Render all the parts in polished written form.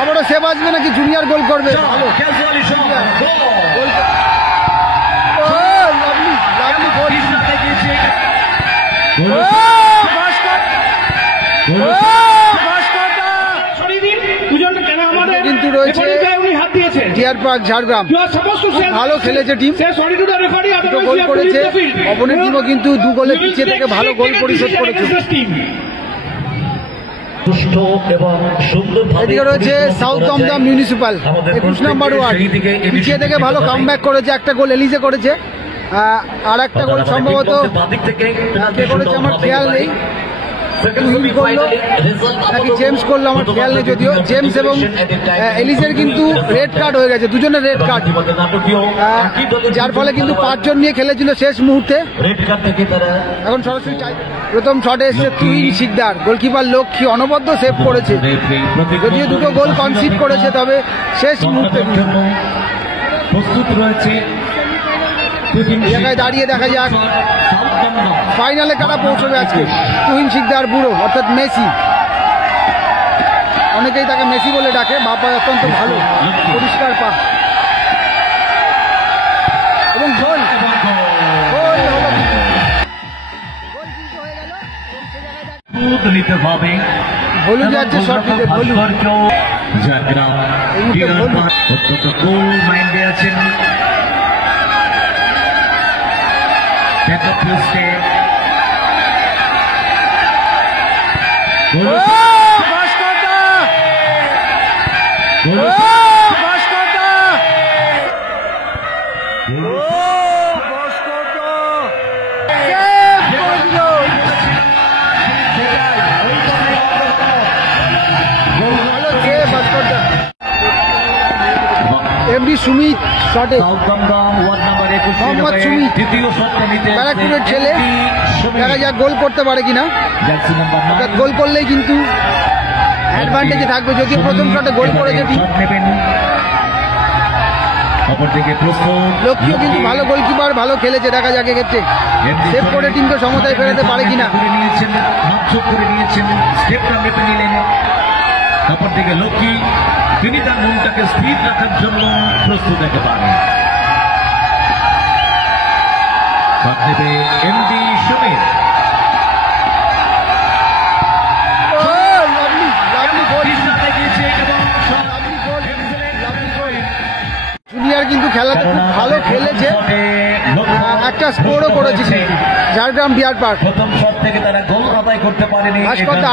আবারও সেভ আসবে নাকি জুনিয়র গোল করবে? ভালো কিন্তু রয়েছে ডিয়ার পার্ক ঝাড়গ্রাম, ভালো খেলেছে টিম, দুটো গোল করেছে। অপোনেন্ট টিমও কিন্তু 2 গোলে পিছিয়ে থেকে ভালো গোল পরিশোধ করেছে। এদিকে রয়েছে সাউথ দমদম মিউনিসিপাল, 21 নম্বর ওয়ার্ড, পিছিয়ে থেকে ভালো কামব্যাক করেছে। একটা গোল এলিজে করেছে, আর একটা গোল সম্ভবত কে করেছে আমার খেয়াল নেই, নাকি জেমস করলো আমার খেয়াল নেই। যদিও জেমস এবং এলিজের কিন্তু রেড কার্ড হয়ে গেছে, দুজনের রেড কার্ড, যার ফলে কিন্তু 5 জন নিয়ে খেলেছিল শেষ মুহূর্তে। এখন সরাসরি প্রথম শটে এসছে তুহিন শিকদার, গোলকিপার লক্ষ্মী অনবদ্য সেভ করেছে, যদিও 2টো গোল কনসিড করেছে, তবে শেষ মুহূর্তে প্রস্তুত রয়েছে। জায়গায় দাঁড়িয়ে দেখা যাক ফাইনালে কারা পৌঁছবে আজকে। তুহিন শিকদার বুড়ো অর্থাৎ মেসি, অনেকেই তাকে মেসি বলে ডাকে, বাপা অত্যন্ত ভালো পরিষ্কার পা, এবং গোল ভলু যাচ্ছে শট নিতে। ভলু অত্যন্ত গোল মাইন্ডে আছেন। এমডি সুমিত শটে, মোহাম্মদ সুমিত ব্যারাকপুরের ছেলে, দেখা যাক গোল করতে পারে কিনা। গোল করলেই কিন্তু অ্যাডভান্টেজে থাকবে, যদিও প্রথম শটে গোল করেছে টিম। লক্ষ্মীও কিন্তু ভালো গোলকিপার, ভালো খেলেছে, দেখা যাক এক্ষেত্রে সেভ করে টিমকে সমতায় ফেরাতে পারে কিনা। তারপর থেকে লক্ষ্মী তিনি তার মনটাকে স্থির রাখার জন্য প্রস্তুত হতে পারেন। নেবে এমডি সুমিত, জুনিয়র কিন্তু খেলাতে খুব ভালো খেলেছে, একটা স্কোরও করেছে ঝাড়গ্রাম ডিয়ার পার্ক। প্রথম শট থেকে তারা গোল আদায় করতে পারেনি,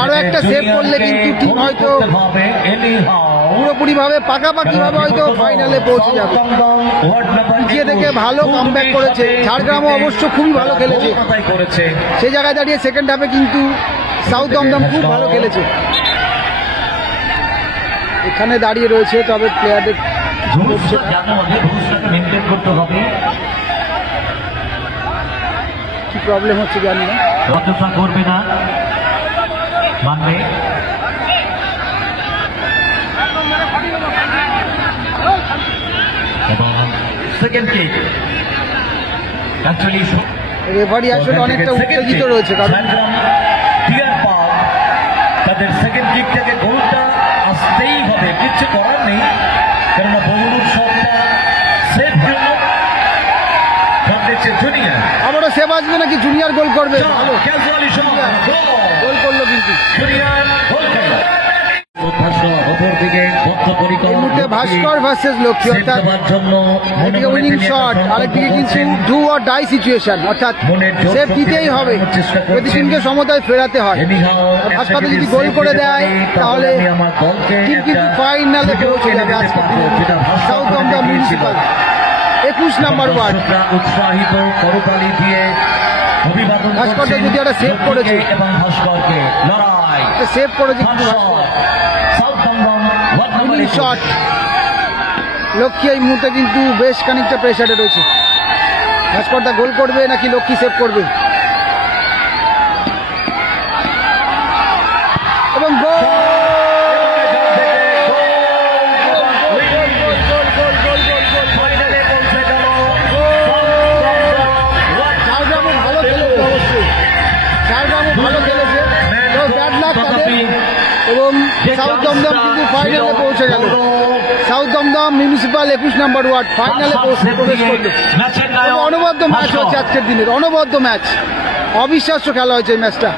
আরো একটা সেভ করলে কিন্তু টিম হয়তো পুরোপুরি ভাবে পাকাপাকি ভাবে হয়তো ফাইনালে পৌঁছে যাবে। পিছিয়ে থেকে ভালো কামব্যাক করেছে ঝাড়গ্রামও, অবশ্য খুবই ভালো খেলেছে। সেই জায়গায় দাঁড়িয়ে সেকেন্ড হাফে কিন্তু সাউথ দমদম খুব ভালো খেলেছে। এখানে দাঁড়িয়ে রয়েছে, তবে প্লেয়ারদের কি প্রবলেম হচ্ছে জানি না, করবে না মানবে। রেফারি আসলে অনেকটা উত্তেজিত রয়েছে, কারণ তাদের সেকেন্ড কিক থেকে গোলটা আসতেই হবে, কিচ্ছু করার নেই, কেননা বহুরূপ শটটা সেভ জন্য জুনিয়র। আবারও সেভ আসবে নাকি জুনিয়র গোল করবে? ভালো গোল করলো কিন্তু ভাস্কর ভার্সেস লক্ষ্মী, অর্থাৎ একদিকে উইনিং শট, আরেকদিকে কিন্তু ডু অর ডাই সিচুয়েশন, অর্থাৎ সেভ দিতেই হবে, প্রতি টিমকে সমতায় ফেরাতে হয়। ভাস্কর যদি গোল করে দেয় তাহলে টিম কিন্তু ফাইনালে পৌঁছে যাবে। আজকে সাউথ দমদম মিউনিসিপাল 21 নম্বর ওয়ার্ড, উৎসাহিত করতালি দিয়ে অভিবাদন ভাস্কর যদি একটা সেভ করেছে, ভাস্করকে লড়াই সেভ করেছে কিন্তু উইনিং শট। লক্ষ্মী এই মুহূর্তে কিন্তু বেশ খানিকটা প্রেসারে রয়েছে, ভাস্করদা গোল করবে নাকি লক্ষ্মী সেভ করবে, এবং গোল। ঝাড়গ্রামও ভালো খেলেছে, অবশ্যই ঝাড়গ্রামও ভালো খেলেছে, ব্যাড লাক তাদের, এবং সাউথ দমদম কিন্তু ফাইনালে পৌঁছে গেল। সাউথ দমদম মিউনিসিপাল 21 নম্বর ওয়ার্ড ফাইনালে প্রবেশ করলো। অনবদ্য ম্যাচ হচ্ছে আজকের দিনের, অনবদ্য ম্যাচ, অবিশ্বাস্য খেলা হয়েছে এই ম্যাচটা।